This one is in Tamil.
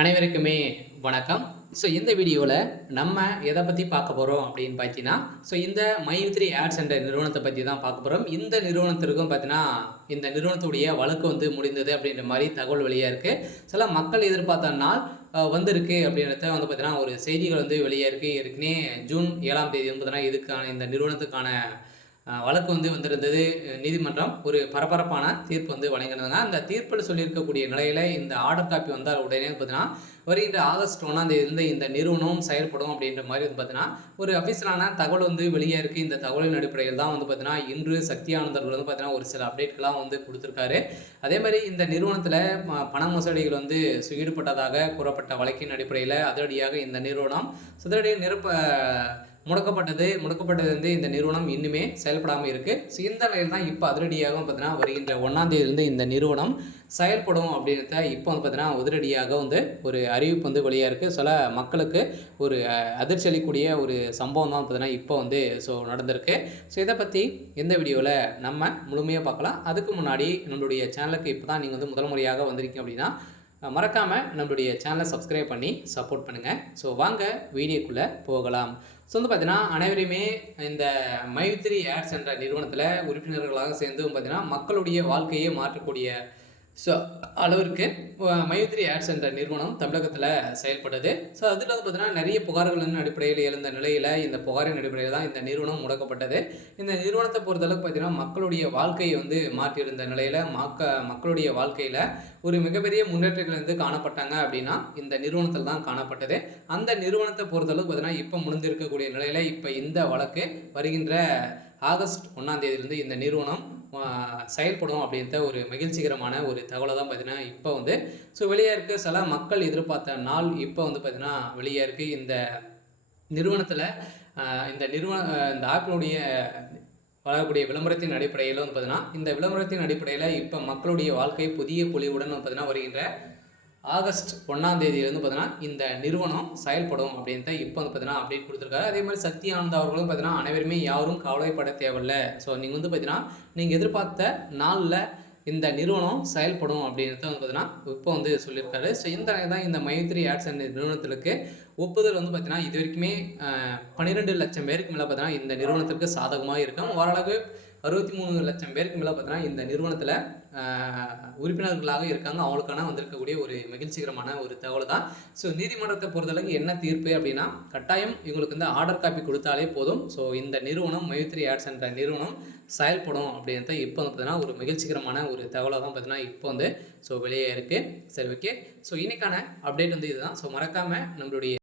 அனைவருக்குமே வணக்கம். இந்த வீடியோவில் நம்ம எதை பற்றி பார்க்க போகிறோம் அப்படின்னு பார்த்தீங்கன்னா, இந்த மை3 ஆட்ஸ் என்ற நிறுவனத்தை பற்றி தான் பார்க்க போகிறோம். இந்த நிறுவனத்திற்கும் பார்த்தீங்கன்னா, இந்த நிறுவனத்துடைய வழக்கு முடிந்தது அப்படின்ற மாதிரி தகவல் வெளியாக இருக்குது. சில மக்கள் எதிர்பார்த்த நாள் வந்திருக்கு அப்படின்றத பார்த்தீங்கன்னா, ஒரு செய்திகள் வெளியாக இருக்குது. ஏற்கனவே ஜூன் 7ஆம் தேதி பார்த்தீங்கன்னா, இதுக்கான இந்த நிறுவனத்துக்கான வழக்கு வந்திருந்தது. நீதிமன்றம் ஒரு பரபரப்பான தீர்ப்பு வழங்கியிருந்தாங்க. அந்த தீர்ப்பில் சொல்லியிருக்கக்கூடிய நிலையில் இந்த ஆர்டர் காப்பி வந்தால் உடனே பார்த்தீங்கன்னா, வருகின்ற ஆகஸ்ட் 1ஆம் தேதியிலிருந்து இந்த நிறுவனம் செயல்படும் அப்படின்ற மாதிரி பார்த்தீங்கன்னா, ஒரு அஃபிஷியலான தகவல் வெளியே இருக்குது. இந்த தகவலின் அடிப்படையில் தான் பார்த்தீங்கன்னா, இன்று சக்தி ஆனந்தர்கள் பார்த்தீங்கன்னா, ஒரு சில அப்டேட்களாம் கொடுத்துருக்காரு. அதே மாதிரி இந்த நிறுவனத்தில் பண மோசடிகள் ஈடுபட்டதாக கூறப்பட்ட வழக்கின் அடிப்படையில் அதிரடியாக இந்த நிறுவனம் முடக்கப்பட்டது இந்த நிறுவனம் இன்னுமே செயல்படாமல் இருக்குது. இந்த நிலையில் தான் இப்போ அதிரடியாக பார்த்தீங்கன்னா, வருகின்ற 1ஆம் தேதியிலிருந்து இந்த நிறுவனம் செயல்படும் அப்படின்றத இப்போ பார்த்தீங்கன்னா, உதிரடியாக ஒரு அறிவிப்பு வெளியாக இருக்குது. சில மக்களுக்கு ஒரு அதிர்ச்சி அளிக்கக்கூடிய ஒரு சம்பவம் தான் பார்த்தீங்கன்னா இப்போ நடந்திருக்கு. இதை பற்றி இந்த வீடியோவில் நம்ம முழுமையாக பார்க்கலாம். அதுக்கு முன்னாடி நம்மளுடைய சேனலுக்கு இப்போ தான் நீங்கள் முதல் முறையாக வந்திருக்கீங்க அப்படின்னா, மறக்காமல் நம்மளுடைய சேனலை சப்ஸ்கிரைப் பண்ணி சப்போர்ட் பண்ணுங்கள். வாங்க வீடியோக்குள்ளே போகலாம். பார்த்தீங்கன்னா, அனைவருமே இந்த மை3 ஆட்ஸ் என்ற நிறுவனத்தில் உறுப்பினர்களாக சேர்ந்து பார்த்தீங்கன்னா, மக்களுடைய வாழ்க்கையை மாற்றக்கூடிய அளவிற்கு மை3 ஆட்ஸ் என்ற நிறுவனம் தமிழகத்தில் செயல்பட்டது. அதில் பார்த்தீங்கன்னா, நிறைய புகார்களின் அடிப்படையில் எழுந்த நிலையில் இந்த புகாரின் அடிப்படையில் தான் இந்த நிறுவனம் முடக்கப்பட்டது. இந்த நிறுவனத்தை பொறுத்தளவுக்கு பார்த்தீங்கன்னா, மக்களுடைய வாழ்க்கையை மாற்றியிருந்த நிலையில் மக்களுடைய வாழ்க்கையில் ஒரு மிகப்பெரிய முன்னேற்றங்கள் காணப்பட்டாங்க அப்படின்னா இந்த நிறுவனத்தில் தான் காணப்பட்டது. அந்த நிறுவனத்தை பொறுத்தளவுக்கு பார்த்தீங்கன்னா, இப்போ முடிந்திருக்கக்கூடிய நிலையில் இப்போ இந்த வழக்கு வருகின்ற ஆகஸ்ட் 1ஆம் தேதியிலிருந்து இந்த நிறுவனம் செயல்படும் அப்படின்ற ஒரு மகிழ்ச்சிகரமான ஒரு தகவலை தான் பார்த்தீங்கன்னா, இப்போ வெளியே இருக்குது. சில மக்கள் எதிர்பார்த்த நாள் இப்போ பார்த்தீங்கன்னா வெளியே இருக்குது. இந்த நிறுவனத்தில் இந்த ஆப்பினுடைய வளரக்கூடிய விளம்பரத்தின் அடிப்படையில் பார்த்தீங்கன்னா, இந்த விளம்பரத்தின் அடிப்படையில் இப்போ மக்களுடைய வாழ்க்கை புதிய பொலிவுடன் பார்த்தீங்கன்னா, வருகின்ற ஆகஸ்ட் 1ஆம் தேதியிலிருந்து பார்த்தீங்கன்னா, இந்த நிறுவனம் செயல்படும் அப்படின்ட்டு இப்போ பார்த்தீங்கன்னா அப்டேட் கொடுத்துருக்காரு. அதே மாதிரி சக்தி ஆனந்த் அவர்களும் பார்த்தீங்கன்னா, அனைவருமே யாரும் கவலைப்பட தேவையில்லை. நீங்கள் பார்த்தீங்கன்னா, நீங்கள் எதிர்பார்த்த நாளில் இந்த நிறுவனம் செயல்படும் அப்படின்றத பார்த்தீங்கன்னா இப்போ சொல்லியிருக்காரு. இந்த தான் இந்த மை3 ஆட்ஸ் என்ற நிறுவனத்திற்கு ஒப்புதல் பார்த்தீங்கன்னா, இது வரைக்குமே 12 லட்சம் பேருக்கு மேலே பார்த்தீங்கன்னா இந்த நிறுவனத்திற்கு சாதகமாக இருக்கும். ஓரளவு 63 லட்சம் பேருக்கு மேலே பார்த்தீங்கன்னா இந்த நிறுவனத்தில் உறுப்பினர்களாக இருக்காங்க. அவங்களுக்கான வந்திருக்கக்கூடிய ஒரு மகிழ்ச்சிகரமான ஒரு தகவல் தான். நீதிமன்றத்தை பொறுத்தளவுக்கு என்ன தீர்ப்பு அப்படின்னா, கட்டாயம் இவங்களுக்கு ஆர்டர் காப்பி கொடுத்தாலே போதும். இந்த நிறுவனம் மை3 ஆட்ஸ் என்ற நிறுவனம் செயல்படும் அப்படின்றத இப்போ பார்த்தீங்கன்னா ஒரு மகிழ்ச்சிகரமான ஒரு தகவலாக தான் பார்த்தீங்கன்னா இப்போ வெளியே இருக்குது. சரி, ஓகே. இன்னைக்கான அப்டேட் இதுதான். மறக்காமல் நம்மளுடைய